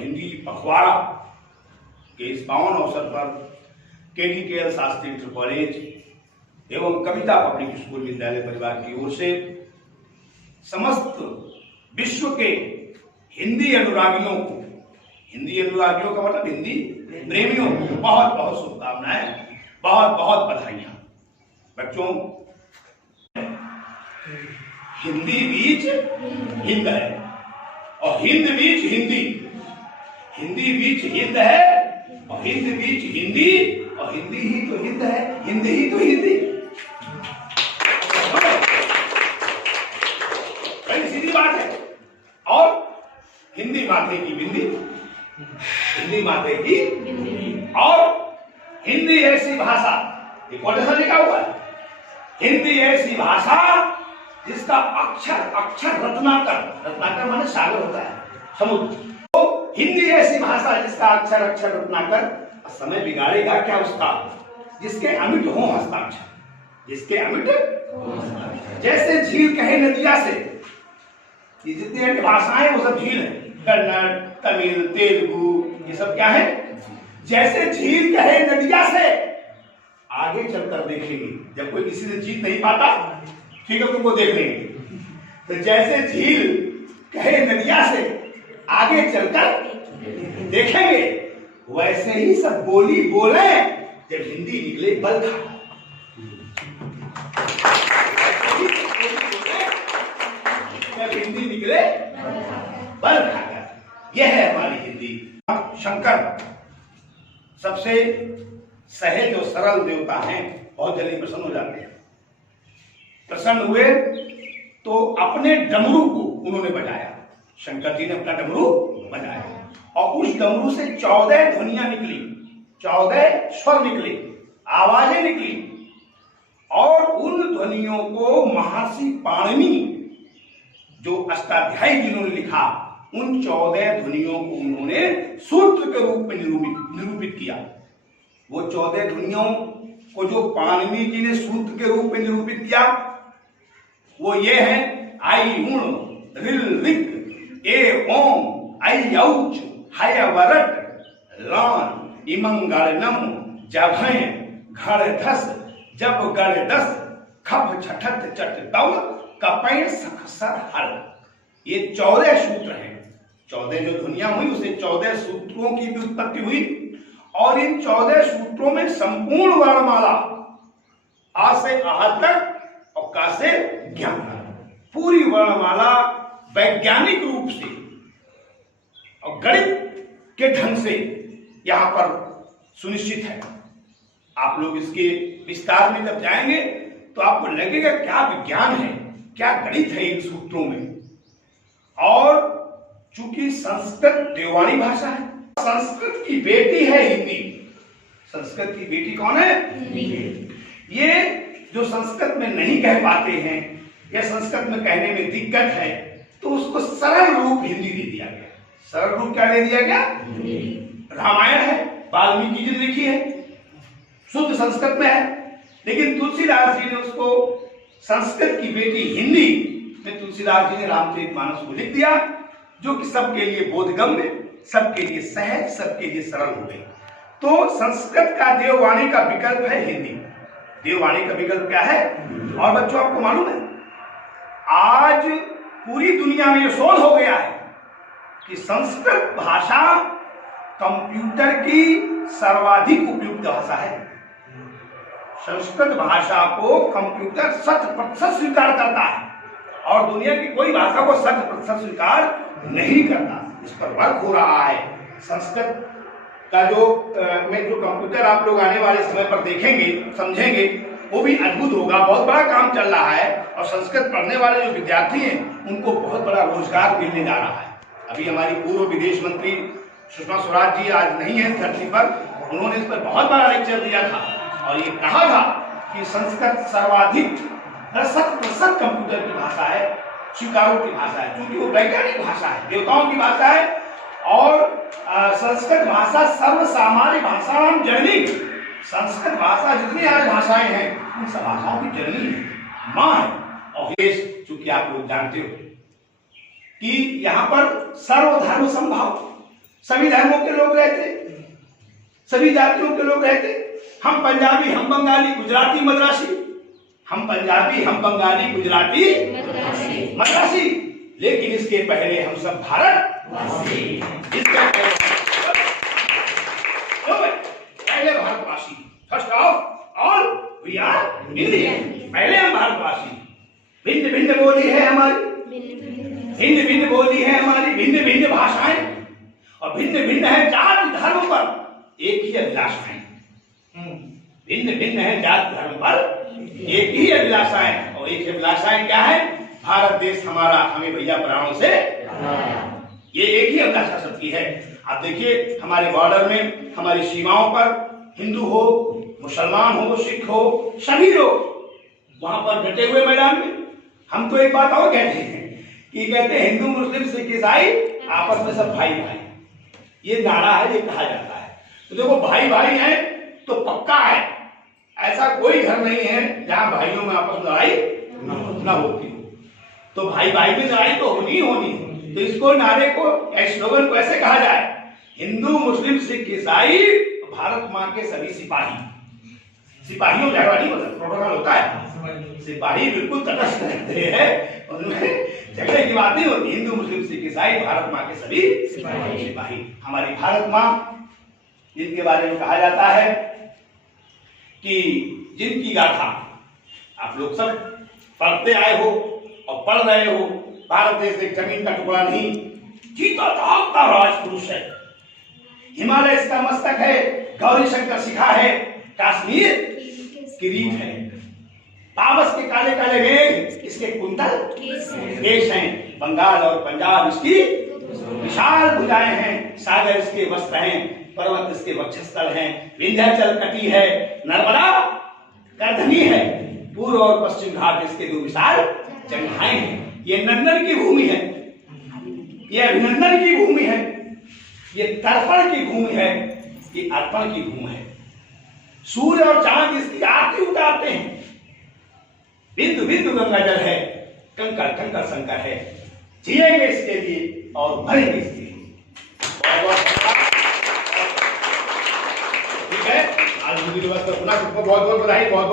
हिंदी पखवाड़ा के इस पावन अवसर पर KDKL शास्त्री इंटर कॉलेज एवं कविता पब्लिक स्कूल विद्यालय परिवार की ओर से समस्त विश्व के हिंदी अनुरागियों को, हिंदी अनुरागियों का मतलब हिंदी प्रेमियों को बहुत बहुत शुभकामनाएं, बहुत बहुत बधाइयां। बच्चों, हिंदी बीच हिंद है और हिंद बीच हिंदी, हिंदी बीच हिंद है और हिंद बीच हिंदी, और हिंदी ही तो हिंद है, हिंदी ही तो हिंदी। बड़ी सीधी बात है। और हिंदी माथे की बिंदी, हिंदी माथे की बिंदी। और हिंदी ऐसी भाषा, ये कोटेशन लिखा हुआ है, हिंदी ऐसी भाषा जिसका अक्षर अक्षर रत्नाकर, रत्नाकर माने सागर होता है, समुद्र। तो हिंदी ऐसी भाषा जिसका अक्षर अक्षर रत्नाकर, समय बिगाड़ेगा क्या उसका, जिसके अमिट हो हस्ताक्षर, जिसके अमिट हो हस्ताक्षर। जैसे झील कहे नदिया से, ये जितनी भाषाएं वो सब झील है, कन्नड़, तमिल, तेलुगु, ये सब क्या है, जैसे झील कहे नदिया से। आगे चलकर देखेंगे, जब कोई किसी से जीत नहीं पाता, ठीक है, तुमको देख लेंगे। तो जैसे झील कहे नदिया से, आगे चलकर देखेंगे, वैसे ही सब बोली बोले जब हिंदी निकले बल खा। जब हिंदी निकले बल खाकर, यह है हमारी हिंदी। शंकर सबसे सहज और सरल देवता हैं, बहुत जल्दी प्रसन्न हो जाते हैं। प्रसन्न हुए तो अपने डमरू को उन्होंने बजाया, शंकर जी ने अपना डमरू बजाया और उस डमरू से 14 ध्वनियां निकली, 14 स्वर निकले, आवाजें निकली। और उन ध्वनियों को महर्षि पाणिनि, जो अष्टाध्यायी जिन्होंने लिखा, उन 14 ध्वनियों को उन्होंने सूत्र के रूप में निरूपित किया। वो 14 ध्वनियों को जो पाणिनि जी ने सूत्र के रूप में निरूपित किया, वो ये है: आई उण, रिल रिक, ए ओम, आई औच, हय वरट, लान, इमंगलनम, जभय, घड़ धस, जब गड़ दस, खप छठत चट तव, कपैण सखसर हल। ये 14 सूत्र हैं। 14 जो ध्वनियां हुई, उसे 14 सूत्रों की भी उत्पत्ति हुई। और इन 14 सूत्रों में संपूर्ण वर्णमाला, आ से आह तक और का से ज्ञान, पूरी वर्णमाला वैज्ञानिक रूप से और गणित के ढंग से यहां पर सुनिश्चित है। आप लोग इसके विस्तार में जब जाएंगे तो आपको लगेगा क्या विज्ञान है, क्या गणित है इन सूत्रों में। और चूंकि संस्कृत देववाणी भाषा है, संस्कृत की बेटी है हिंदी। संस्कृत की बेटी कौन है? हिंदी। ये जो संस्कृत में नहीं कह पाते हैं या संस्कृत में कहने में दिक्कत है, तो उसको सरल रूप हिंदी दे दिया गया। सरल रूप क्या दे दिया गया? रामायण है, वाल्मीकि जी ने लिखी है, शुद्ध संस्कृत में है, लेकिन तुलसीदास जी ने उसको संस्कृत की बेटी हिंदी में, तुलसीदास जी ने रामचरितमानस को लिख दिया, जो कि सबके लिए बोधगम्य, सबके लिए सहज, सबके लिए सरल हो गई। तो संस्कृत का देववाणी का विकल्प है हिंदी। देववाणी का विकल्प क्या है? और बच्चों, आपको मालूम है, आज पूरी दुनिया में यह शोध हो गया है कि संस्कृत भाषा कंप्यूटर की सर्वाधिक उपयुक्त भाषा है। संस्कृत भाषा को कंप्यूटर 100% स्वीकार करता है और दुनिया की कोई भाषा को 100% स्वीकार नहीं करता। इस पर वर्क हो रहा है। संस्कृत का जो कंप्यूटर आप लोग आने वाले समय पर देखेंगे, समझेंगे, वो भी अद्भुत होगा। बहुत बड़ा काम चल रहा है और संस्कृत पढ़ने वाले जो विद्यार्थी हैं, उनको बहुत बड़ा रोजगार मिलने जा रहा है। अभी हमारी पूर्व विदेश मंत्री सुषमा स्वराज जी आज नहीं है धरती पर, उन्होंने इस पर बहुत बड़ा लेक्चर दिया था और ये कहा था कि संस्कृत सर्वाधिक 60% कंप्यूटर की भाषा है, स्वीकारों की भाषा है, क्योंकि वो वैज्ञानिक भाषा है, देवताओं की भाषा है। और संस्कृत भाषा सर्वसामान्य भाषा जननी, संस्कृत भाषा जितनी अन्य भाषाएं हैं उन सब भाषाओं की जननी है, मां है। और चूंकि आप लोग जानते हो कि यहाँ पर सर्वधर्म संभाव, सभी धर्मों के लोग रहते, सभी जातियों के लोग रहते। हम पंजाबी, हम बंगाली, गुजराती, मद्रासी, हम पंजाबी, हम बंगाली, गुजराती, मद्रासी, लेकिन इसके पहले हम सब भारतवासी। पहले भारतवासी, first of all we are Indian. पहले हम भारतवासी। भिन्न भिन्न बोली है हमारी, भिन्न भिन्न बोली है हमारी, भिन्न भिन्न भाषाएं और भिन्न भिन्न है जाति धर्म पर एक ही अभिलाषाएं। भिन्न भिन्न है जाति धर्म पर एक ही अभिलाषाएं, और एक अभिलाषाएं क्या है? भारत देश हमारा, हमें भैया प्राणों से, ये एक ही अभिलाषा सबकी है। आप देखिए हमारे बॉर्डर में, हमारी सीमाओं पर हिंदू हो, मुसलमान हो, सिख हो, सभी लोग वहां पर डटे हुए मैदान में। हम तो एक बात और कहते हैं कि कहते हैं हिंदू मुस्लिम सिख ईसाई आपस में सब भाई भाई, ये नारा है, ये कहा जाता है। तो देखो भाई भाई है तो पक्का है, ऐसा कोई घर नहीं है जहां भाइयों में आपस में लड़ाई न होती हो। तो भाई भाई में लड़ाई तो होनी ही होनी है। तो इसको नारे को, स्लोगन को ऐसे कहा जाए, हिंदू मुस्लिम सिख ईसाई भारत मां के सभी सिपाही। सिपाहियों झगड़ा नहीं होता, प्रोटोकॉल होता है, सिपाही बिल्कुल तटस्थ रहते हैं, उनमें झगड़े की बात नहीं होती। हिंदू मुस्लिम सिख ईसाई भारत मां के सभी सिपाही। हमारी भारत मां, जिनके बारे में कहा जाता है कि जिनकी गाथा आप लोग सब पढ़ते आए हो और पढ़ रहे हो, भारत देश एक जमीन का टुकड़ा नहीं, जीता जागता राजपुरुष है। हिमालय इसका मस्तक है, गौरी शंकर शिखा है, कश्मीर किरीट है, पावस के काले काले मेघ इसके कुंतल केश हैं, बंगाल और पंजाब इसकी विशाल भुजाएं हैं, सागर इसके वस्त्र हैं, पर्वत इसके वक्षस्थल हैं, विंध्याचल तटी है, नर्मदा करधनी है, पूर्व और पश्चिम घाट इसके दो विशाल जंघाएं हैं। ये नंदन की भूमि है, ये अभिनंदन की भूमि है, ये तर्पण की भूमि है, ये अर्पण की भूमि है। सूर्य और चांद इसकी आरती उतारते हैं, बिंदु बिंदु गंगा जल है, कंकड़ कंकड़ संकर है। जिएंगे इसके लिए और मरेंगे इसके लिए। ठीक है, आज दिवस पर पुनः सबको बहुत बहुत बधाई। बहुत